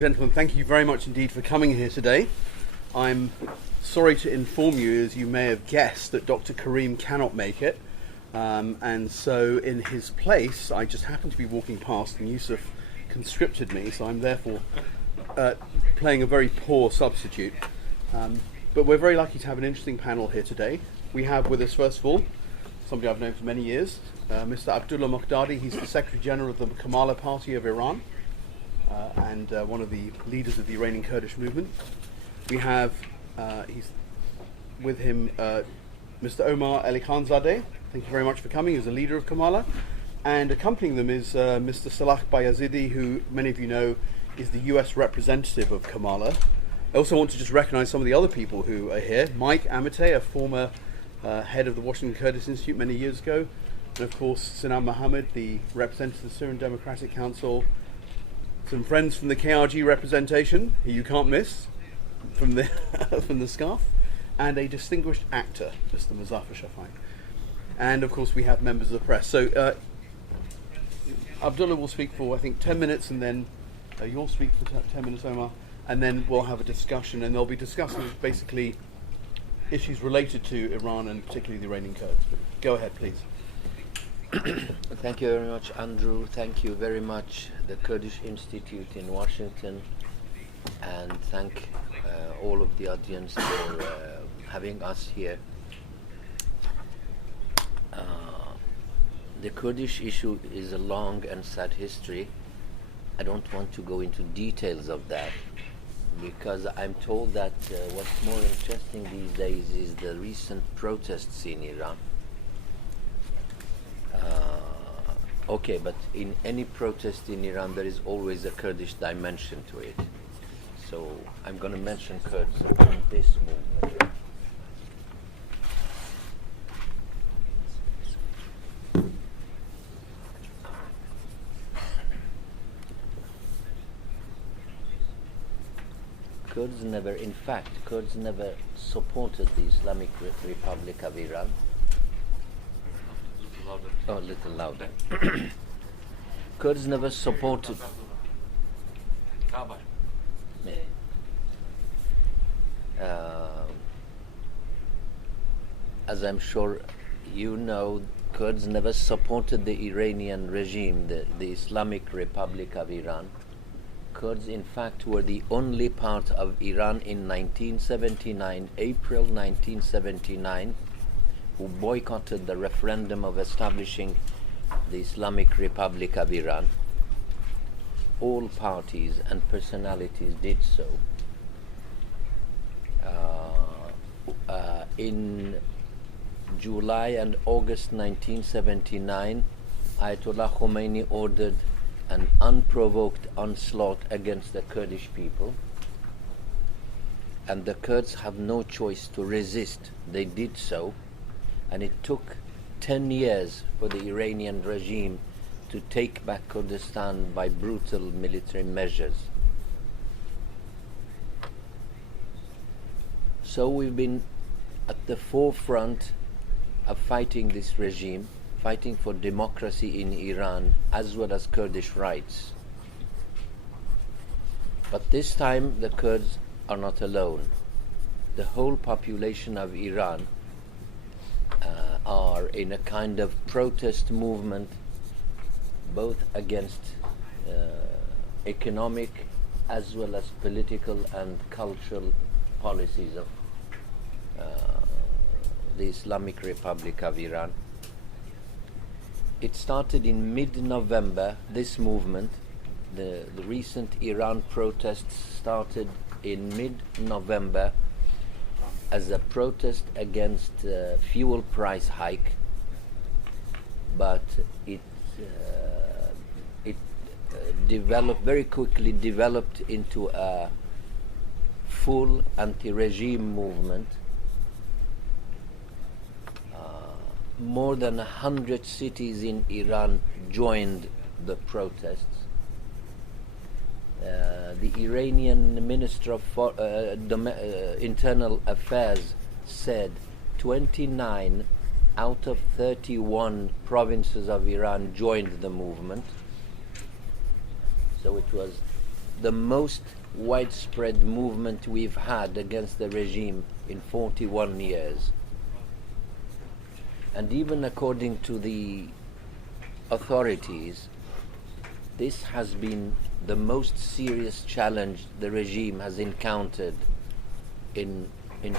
Gentlemen, thank you very much indeed for coming here today. I'm sorry to inform you, as you may have guessed, that Dr. Karim cannot make it. And so in his place, I just happened to be walking past and Yusuf conscripted me, so I'm therefore playing a very poor substitute. But we're very lucky to have an interesting panel here today. We have with us, first of all, somebody I've known for many years, Mr. Abdullah Mohtadi. He's the Secretary General of the Komala party of Iran. And one of the leaders of the Iranian Kurdish movement. We have, he's with him, Mr. Omar Elikhanzadeh. Thank you very much for coming. He's a leader of Komala. And accompanying them is Mr. Salah Bayazidi, who many of you know is the US representative of Komala. I also want to just recognize some of the other people who are here. Mike Amitay, a former head of the Washington Kurdish Institute many years ago. And of course, Sinan Mohammed, the representative of the Syrian Democratic Council. Some friends from the KRG representation, who you can't miss, from the from the scarf, and a distinguished actor, Mr. Muzaffar Shafai. And of course we have members of the press. So Abdullah will speak for, I think, 10 minutes, and then you'll speak for 10 minutes, Omar, and then we'll have a discussion, and they'll be discussing basically issues related to Iran and particularly the Iranian Kurds. But go ahead, please. Thank you very much, Andrew. Thank you very much, the Kurdish Institute in Washington, and thank all of the audience for having us here. The Kurdish issue is a long and sad history. I don't want to go into details of that, because I'm told that what's more interesting these days is the recent protests in Iran. Okay, but in any protest in Iran, there is always a Kurdish dimension to it. So I'm going to mention Kurds in this movement. Kurds never supported the Islamic Republic of Iran. Oh, a little louder. Kurds never supported. As I'm sure you know, Kurds never supported the Iranian regime, the Islamic Republic of Iran. Kurds, in fact, were the only part of Iran in 1979, April 1979, who boycotted the referendum of establishing the Islamic Republic of Iran. All parties and personalities did so. In July and August 1979, Ayatollah Khomeini ordered an unprovoked onslaught against the Kurdish people, and the Kurds have no choice to resist. They did so. And it took 10 years for the Iranian regime to take back Kurdistan by brutal military measures. So we've been at the forefront of fighting this regime, fighting for democracy in Iran as well as Kurdish rights. But this time the Kurds are not alone. The whole population of Iran are in a kind of protest movement, both against economic as well as political and cultural policies of the Islamic Republic of Iran. It started in mid-November, this movement. The recent Iran protests started in mid-November as a protest against fuel price hike, but it very quickly developed into a full anti-regime movement. More than 100 cities in Iran joined the protests. The Iranian Minister of Internal Affairs said 29 out of 31 provinces of Iran joined the movement. So it was the most widespread movement we've had against the regime in 41 years. And even according to the authorities, this has been the most serious challenge the regime has encountered in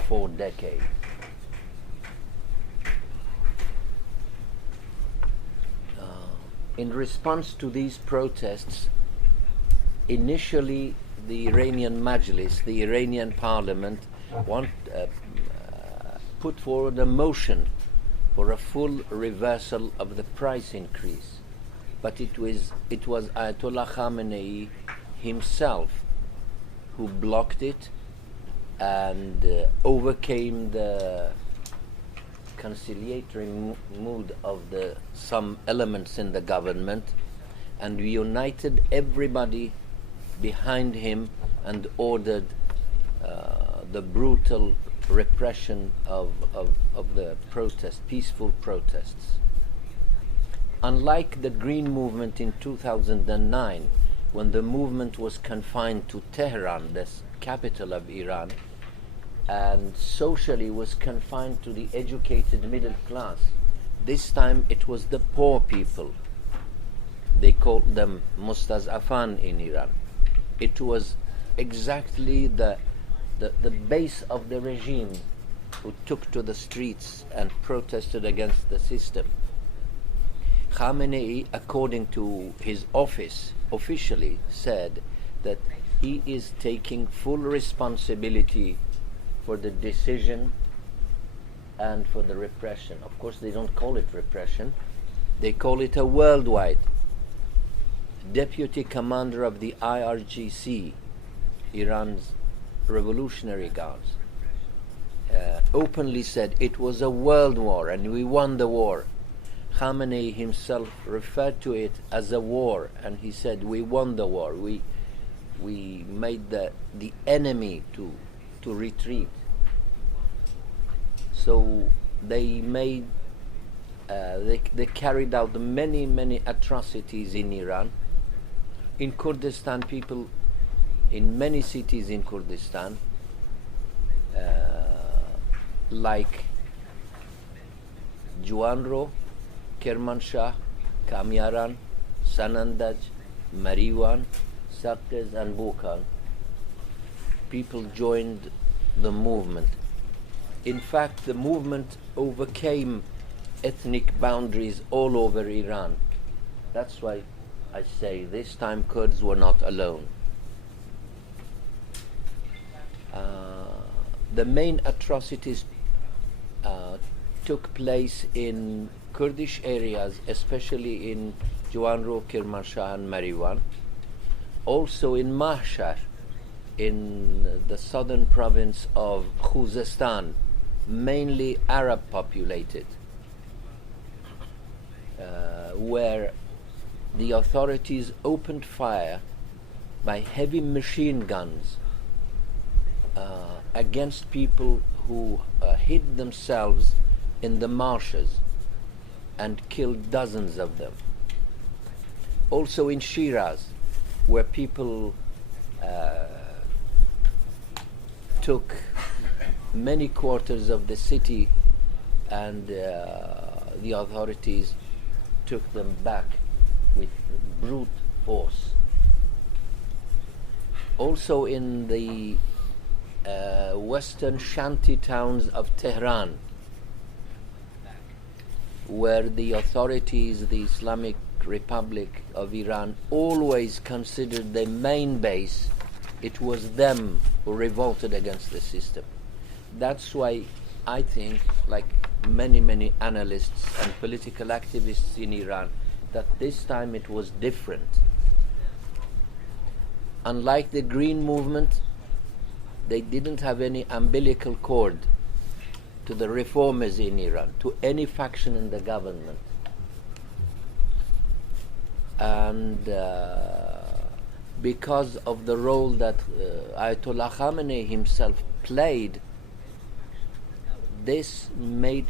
4 decades. In response to these protests, initially the Iranian Majlis, the Iranian Parliament, put forward a motion for a full reversal of the price increase. But it was Ayatollah Khamenei himself who blocked it and overcame the conciliatory mood of some elements in the government, and we united everybody behind him and ordered the brutal repression of the peaceful protests. Unlike the Green Movement in 2009, when the movement was confined to Tehran, the capital of Iran, and socially was confined to the educated middle class, this time it was the poor people. They called them mustazafan in Iran. It was exactly the base of the regime who took to the streets and protested against the system. Khamenei, according to his office, officially said that he is taking full responsibility for the decision and for the repression. Of course, they don't call it repression. They call it a worldwide. Deputy Commander of the IRGC, Iran's Revolutionary Guards, openly said it was a world war and we won the war. Khamenei himself referred to it as a war, and he said we won the war. We made the enemy to retreat. So they carried out many atrocities in Iran. In Kurdistan, people in many cities in Kurdistan, like Juanro, Kermanshah, Kamyaran, Sanandaj, Mariwan, Saqqez and Bukan, people joined the movement. In fact, the movement overcame ethnic boundaries all over Iran. That's why I say this time Kurds were not alone. The main atrocities took place in Kurdish areas, especially in Juanro, Kermanshah and Mariwan. Also in Mahshar, in the southern province of Khuzestan, mainly Arab populated, where the authorities opened fire by heavy machine guns against people who hid themselves in the marshes and killed dozens of them. Also in Shiraz, where people took many quarters of the city and the authorities took them back with brute force. Also in the western shanty towns of Tehran, where the authorities, the Islamic Republic of Iran, always considered their main base, it was them who revolted against the system. That's why I think, like many analysts and political activists in Iran, that this time it was different. Unlike the Green Movement, they didn't have any umbilical cord to the reformers in Iran, to any faction in the government. And because of the role that Ayatollah Khamenei himself played, this made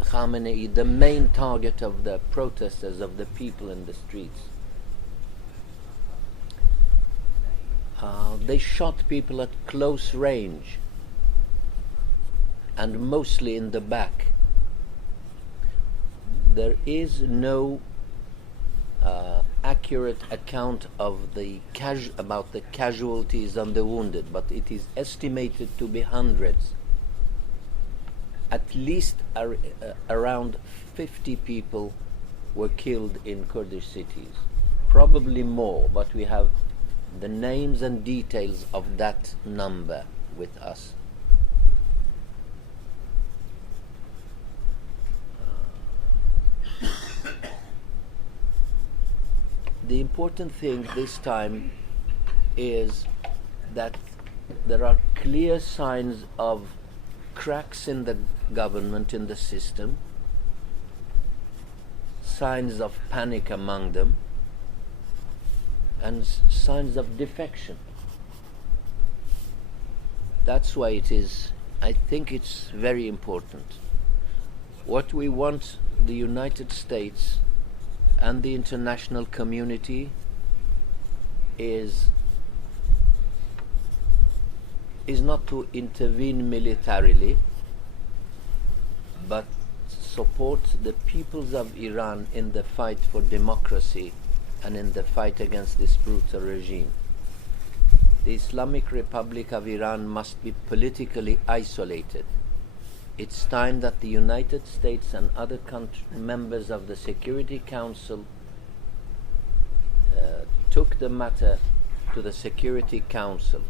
Khamenei the main target of the protesters, of the people in the streets. They shot people at close range and mostly in the back. There is no accurate account of about the casualties and the wounded, but it is estimated to be hundreds. At least around 50 people were killed in Kurdish cities, probably more, but we have the names and details of that number with us. The important thing this time is that there are clear signs of cracks in the government, in the system, signs of panic among them, and signs of defection. That's why I think it's very important. What we want the United States and the international community is not to intervene militarily, but support the peoples of Iran in the fight for democracy and in the fight against this brutal regime. The Islamic Republic of Iran must be politically isolated. It's time that the United States and other members of the Security Council took the matter to the Security Council.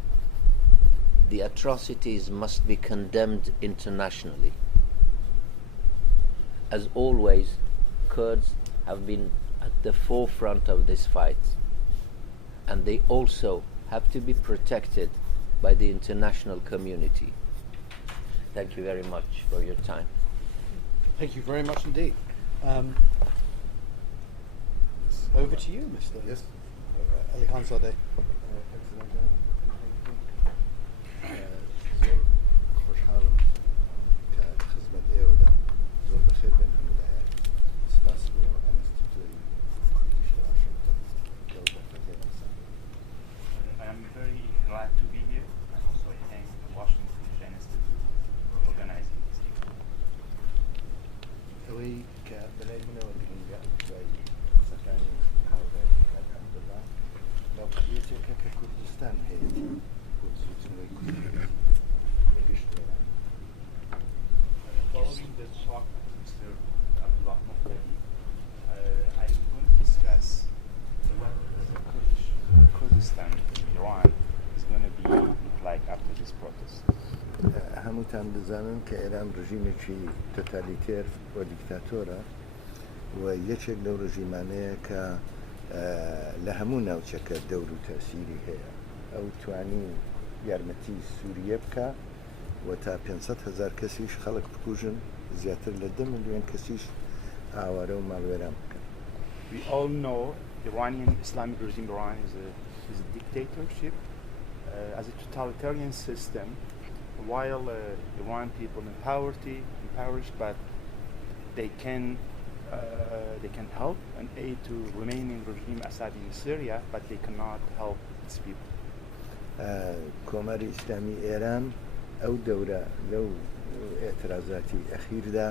The atrocities must be condemned internationally. As always, Kurds have been at the forefront of this fight, and they also have to be protected by the international community. Thank you very much for your time. Thank you very much indeed. Over to you, Mr. Yes. Elikhanzadeh. خوشحالم که خدمت ایوادم زور بخیر بین همه سپاس بو انستیتوی کوردیش واشنطن زور بخیر بسن. I am very glad to be here, and also I thank the Washington Institute for organizing this event. اوی که بلای منو گرینگا جای سکانی حوله عبدالله لو بقیتی که کردستان هیتی بودزوتنوی کوردیش Following the talk of Mr. Abdullah Mohtadi, I'm going to discuss what Kurdistan, Iran, is going to be like after this protest. هەمووتان دەزانن کە ئێران ڕژیمێکی تۆتالیتێر و دیکتاتۆرە و یەکێک لەو ڕژیمانەیە کە لە هەموو ناوچەکە دەور و تەسیری هەیە. ئەو توانی یارمەتی سووریە بکە و تا 500,000 کەسیش خەڵک بکوژن، زیاتر لە 10 ملیۆن کەسیش ئاوارە و ماڵوێران بکەن. We all know Iranian Islamic regime Iran is a dictatorship, as a totalitarian system, while Iran people impoverished, but they can help and aid to remaining regime Assad in Syria, but they cannot help its people. کۆماری ئیسلامی ئێران ئەو دەورە لەو ئێترازاتی ئەخیردا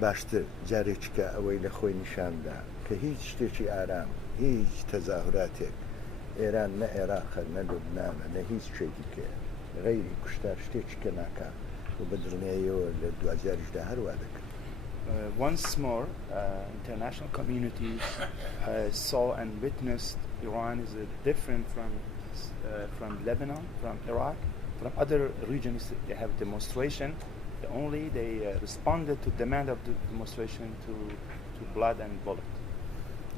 باشتر جارێککە ئەوەی لە خۆی نیشاندا کە هیچ شتێکی ئارام، هیچ تەزاهوراتێک ئێران نە عێراقە نە لوبنانە نە هیچ شتێکی کێ غەیری کوشتار شتێکی کە ناکا و بە دڵنیاییەوە لە دوجاریشدا هەروە دەکەن. Once more, international community saw and witnessed Iran is different from Lebanon, from Iraq, from other regions. They have demonstration. They responded to demand of the demonstration to blood and bullet.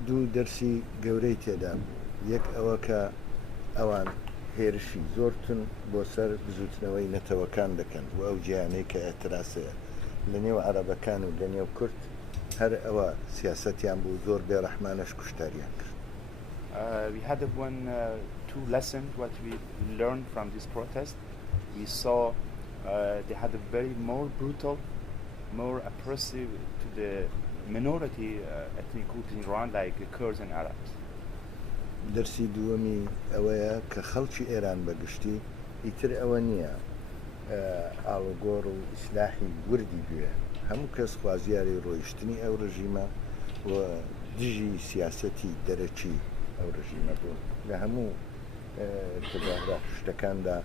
دوو دەرسی گەورەی تێدا یەک ئەوە کە ئەوان هێرشی زۆرتون بۆ سەر بزوتنەوەی نەتەوەکان دەکەن و ئەو جیانەی کە ئێتراسەیە لە نێو عەرەبەکان و لە نێو کورد هەر ئەوە سیاسەتیان بوو زۆر بێڕەحمانەش کوشتاریان کرد. We had two lessons what we learned from this protest. We saw they had a very more brutal, more oppressive to the minority ethnic groups in Iran, like Kurds and Arabs. دەرسی دووەمی ئەوەیە کە خەڵکی ئێران بەگشتی ئیتر ئەوە نییە ئاڵوگۆڕ و ئیسلاحی وردی بوێ هەموو کەس خوازیاری ڕۆیشتنی ئەو ڕژیمە و دژی سیاسەتی دەرەچی ئەو ڕژیمە بوو لە هەموو شتەکاندا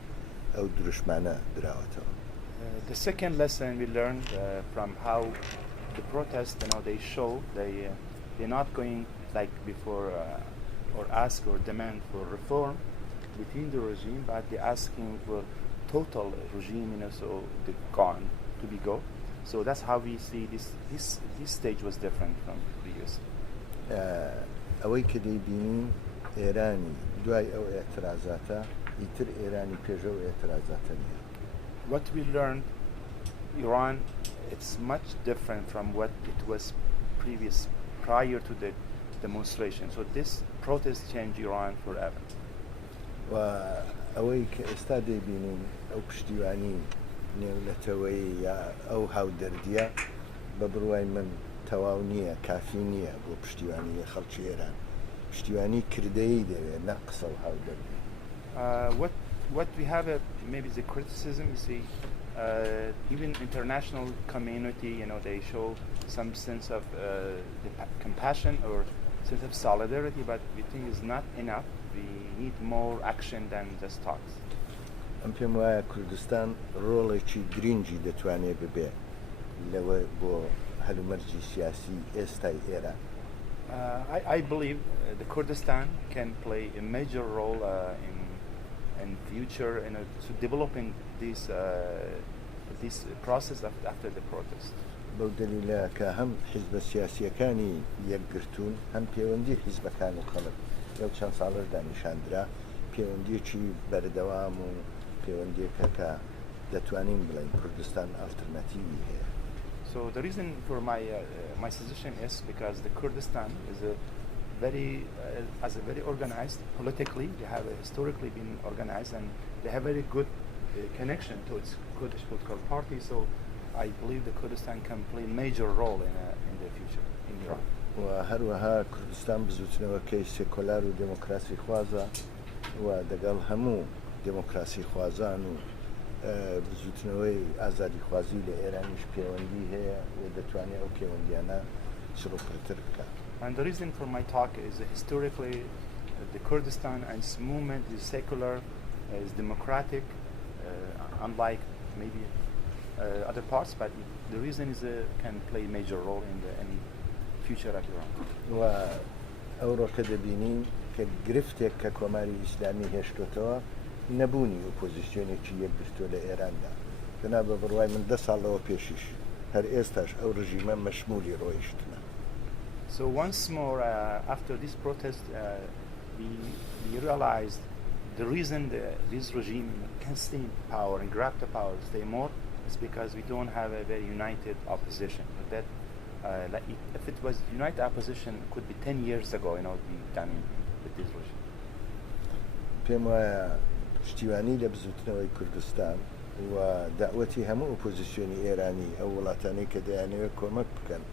ئەو دروشمانە دراوەتەوە. The second lesson we learned from how the protests, they show they're not going like before or ask or demand for reform within the regime, but they're asking for total regime, so the gone to be go. So that's how we see this stage was different from previous. ئەوەی کە دەیبینی ئێرانی دوای ئەو ئێترازاتە ئیتر ئێرانی پێشەو ئێترازاتە نیە. What we learned, Iran, it's much different from what it was prior to the demonstration. So this protest changed Iran forever. و ئەوەی کە ئێستا دەیبینین ئەو پشتیوانی نێونەتەوەی یا ئەو هاودەردیە بە بڕوای من تەواو نییە کافی نییە بۆ پشتیوانی خەڵکی ئێران پشتیوانی کردەیی دەوێت نە قسە و هاودەردی. What we have maybe the criticism, you see, even international community, they show some sense of compassion or sense of solidarity, but we think it's not enough. We need more action than just talks. ئەم پێم وایە کوردستان ڕۆڵێکی گرنگی دەتوانێت ببێ لەوە بۆ هەلومەرجی سیاسی ئێستای ئێران. I believe the Kurdistan can play a major role in future to developing this process after the protest. بەو دلیلە کە هەم حیزبە سیاسیەکانی یەکگرتوون هەم پەیوەندی حیزبەکان و خەڵک لەو چەند ساڵەشدا نیشاندرا پەیوەندیەکی بەردەوام و پەیوەندیەکە کە دەتوانین بڵین کوردستان ئالتەرناتیڤی هەیە. So the reason for my suggestion is because the Kurdistan is very organized politically. They have historically been organized and they have very good connection to its Kurdish political party. So I believe the Kurdistan can play a major role in the future in Iran. و هەروەها کوردستان بزوتنەوەکەی سێکۆلار و دموکراسی خوازە و دەگەڵ هەموو دموکراسی خوازان و بزوتنەوەی ئازادی خوازی لە ئێرانیش پەیوەندی هەیە و دەتوانێت ئەو پەیوەندیانە چڕوپڕتر بکات. And the reason for my talk is historically the Kurdistan and its movement is secular, is democratic, unlike maybe other parts, but the reason is can play a major role in any future of Iran. و ئەو ڕۆکە دەبینین کە گرفتێک کە کۆماری ئیسلامی هێشتۆتەوە نەبوونی ئۆپۆزیسیۆنێکی یەکگرتووە لە ئێراندا بنا بە بڕوای من 10 ساڵەوە پێشیش هەر ئێستاش ئەو ڕژیمە مەشمولی ڕۆیشتنە. So once more, after this protest, we realized the reason this regime can stay in power and grab the power, stay more, is because we don't have a very united opposition. But that, if it was united opposition, it could be 10 years ago, be done with this regime. پێم وایە پشتیوانی لە بزوتنەوەی کوردستان و داوەتی هەموو ئۆپۆزیسیۆنی ئێرانی ئەو وڵاتانەی کە دەیانەوێت کۆمەک بکەن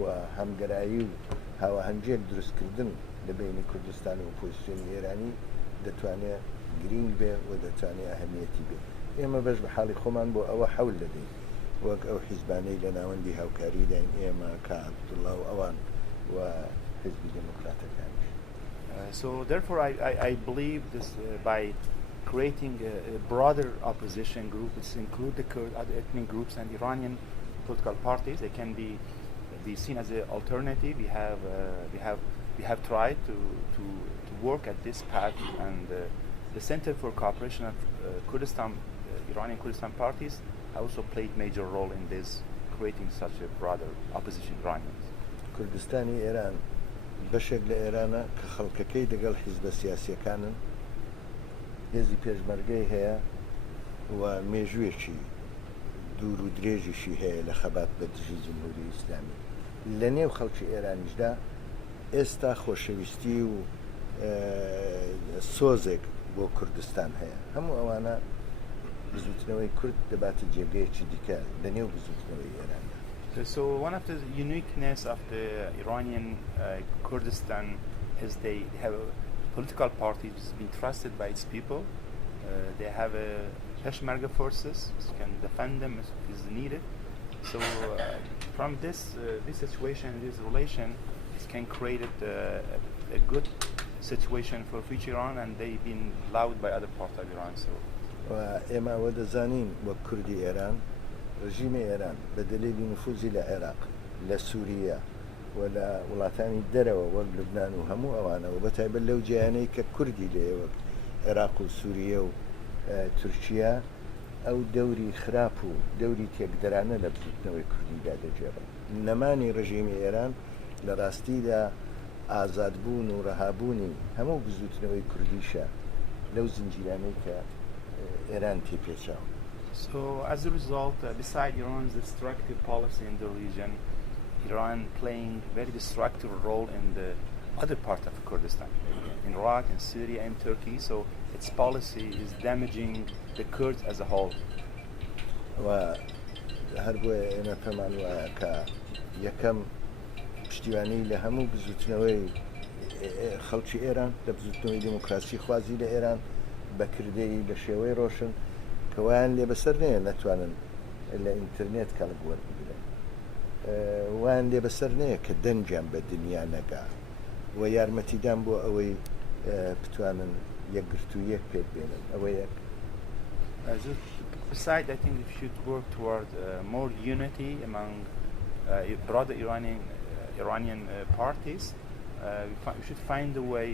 و هەمگەرایی و هاوەهەنگێک دروستکردن لە بینی کوردستان و ئۆپۆزیسیۆنی ئێرانی دەتوانێت گرنگ بێ و دەتوانێت ئەهەمیەتی بێ. ئێمە بەش بە حاڵی خۆمان بۆ ئەوە حەول دەدەین وەک ئەو حیزبانەی لە ناوەندی هاوکاریداین ئێمە کە عەبدوڵڵا و ئەوان و حیزبی دموکراتەکانیش. So therefore I believe this by creating a broader opposition group, which include the Kurd, other ethnic groups and Iranian political parties, they can be seen as an alternative. We have tried to work at this path, and the Center for Cooperation of Kurdistan, Iranian Kurdistan parties, also played major role in this, creating such a broader opposition Iranians. کوردستانی ئێران بەشێک لە ئێرانە کە خەڵکەکەی دەگەڵ حیزبە سیاسیەکانن هێزی پێشمەرگەی هەیە و مێژوویەکی دوور و درێژیشی هەیە لە خەبات بە دژی جمهوری ئیسلامی لە نێو خەڵکی ئێرانیشدا ئێستا خۆشەویستی و سۆزێک بۆ کوردستان هەیە هەموو ئەوانە بزوتنەوەی کورد دەباتە جێگەیەکی دیکە لە نێو بزوتنەوەی ئێراندا. So one of the uniqueness of the Iranian Kurdistan is they have a political party is being trusted by its people. They have Peshmerga forces which can defend them if is needed. So from this situation, this relation, it can create a good situation for future Iran, and they've been allowed by other parts of Iran. So وإما ودزانين وكردي إيران رژیم إيران بدليل نفوذي لعراق لسوريا ولا وڵاتانی دەرەوە وەک لوبنان و هەموو ئەوانە و بەتایبەت لەو جیهانەی کە کوردی لێ وەک عێراق و سووریە و تورکیا ئەو دەوری خراپ و دەوری تێکدەرانە لە بزوتنەوەی کوردیدا دەجێڕن. نەمانی ڕژیمی ئێران لە ڕاستیدا ئازادبوون و ڕەهابوونی هەموو بزوتنەوەی کوردیشە لەو زنجیرانەی کە ئێران تێپێچاوە. So as a result, beside Iran's destructive policy in the region, Iran playing very destructive role in the other part of Kurdistan, in Iraq, in Syria, and Turkey. So its policy is damaging the Kurds as a whole. هەر بۆیە ئێمە پێمان وایە کە یەکەم پشتیوانی لە هەموو بزوتنەوەی خەڵکی ئێران لە بزوتنەوەی دیموکراسی خوازی لە ئێران بەکردەی لە شێوەی ڕۆشن کەوایان لێ بەسەر نەیە نەتوانن لە ئینترنێت کەڵک وەربگرن، وایان لێ بەسەر نەیە کە دەنجیان بە دنیا نەگا و یارمەتیدان بۆ ئەوەی بتوانن یەکگرت و یەک پێک بێنن. ئەوە یەک. Besides, I think we should work toward more unity among broader Iranian parties. We should find a way,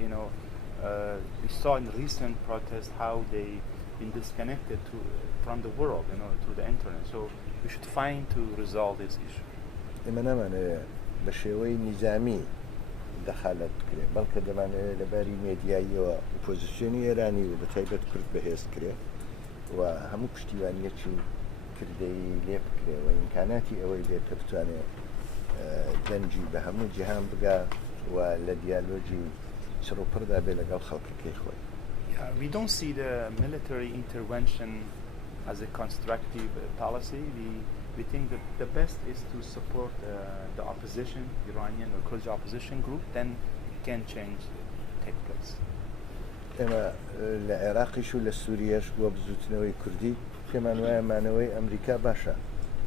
we saw in recent protests how they've been disconnected from the world, through the internet. So we should find to resolve this issue. ئێمە نامانەوێت بە شێوەی نیزامی دەخالەت بکرێت، بەڵکە دەمانەوێت لەباری مێدیاییەوە ئۆپۆزیسیۆنی ئێرانی و بەتایبەت کورد بەهێز کرێت و هەموو پشتیوانیەکی کردەی لێ بکرێت و ئیمکاناتی ئەوەی لێ کە بتوانێت دەنجی بە هەموو جیهان بگا و لە دیالۆجی چڕوپڕدا بێ لەگەڵ خەڵکەکەی خۆی. We don't see the military intervention as a constructive policy. We think that the best is to support the opposition, Iranian or Kurdish opposition group, then it can change take place. ئێمە لە عێراقیش و لە سووریەش بۆ بزوتنەوەی کوردی پێمان وایە مانەوەی ئەمریکا باشە،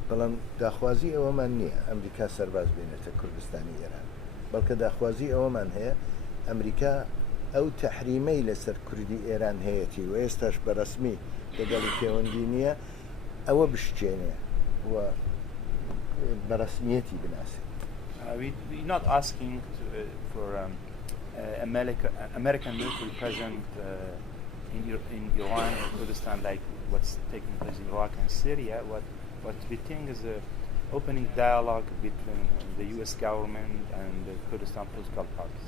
بەڵام داخوازی ئەوەمان نییە ئەمریکا سەرباز بێنێتە کوردستانی ئێران، بەڵکە داخوازی ئەوەمان هەیە ئەمریکا ئەو تەحریمەی لەسەر کوردی ئێران هەیەتی و ئێستاش بەڕەسمی لەگەڵی پەیوەندی نییە ئەوە بشکێنێ و بەڕەسمیەتی بناسێت. We're not asking for American military presence in Iran or Kurdistan like what's taking place in Iraq and Syria. What we think is opening dialogue between the U.S. government and the Kurdistan political parties.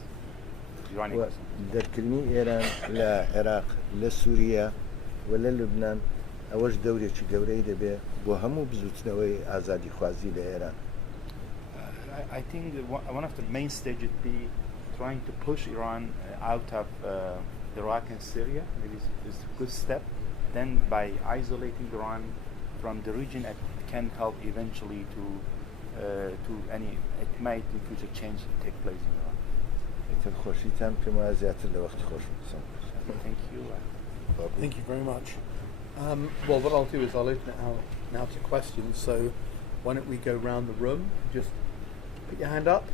دەرکردنی ئێران لە عێراق لە سووریا و لە لوبنان ئەوەش دەورێکی گەورەی دەبێت بۆ هەموو بزوتنەوەی ئازادی خوازی لە ئێران. I think one of the main stages would be trying to push Iran out of Iraq and Syria. Maybe it's a good step. Then by isolating Iran from the region, it can help eventually it might in future change take place in Iran. خۆشیتان پێم وایە زیاتر لە وەخت خۆش بچم. Thank you. Thank you very much. Well, what I'll do is I'll open it out now to questions. So why don't we go round the room, just put your hand up,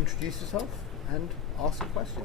introduce yourself and ask a question.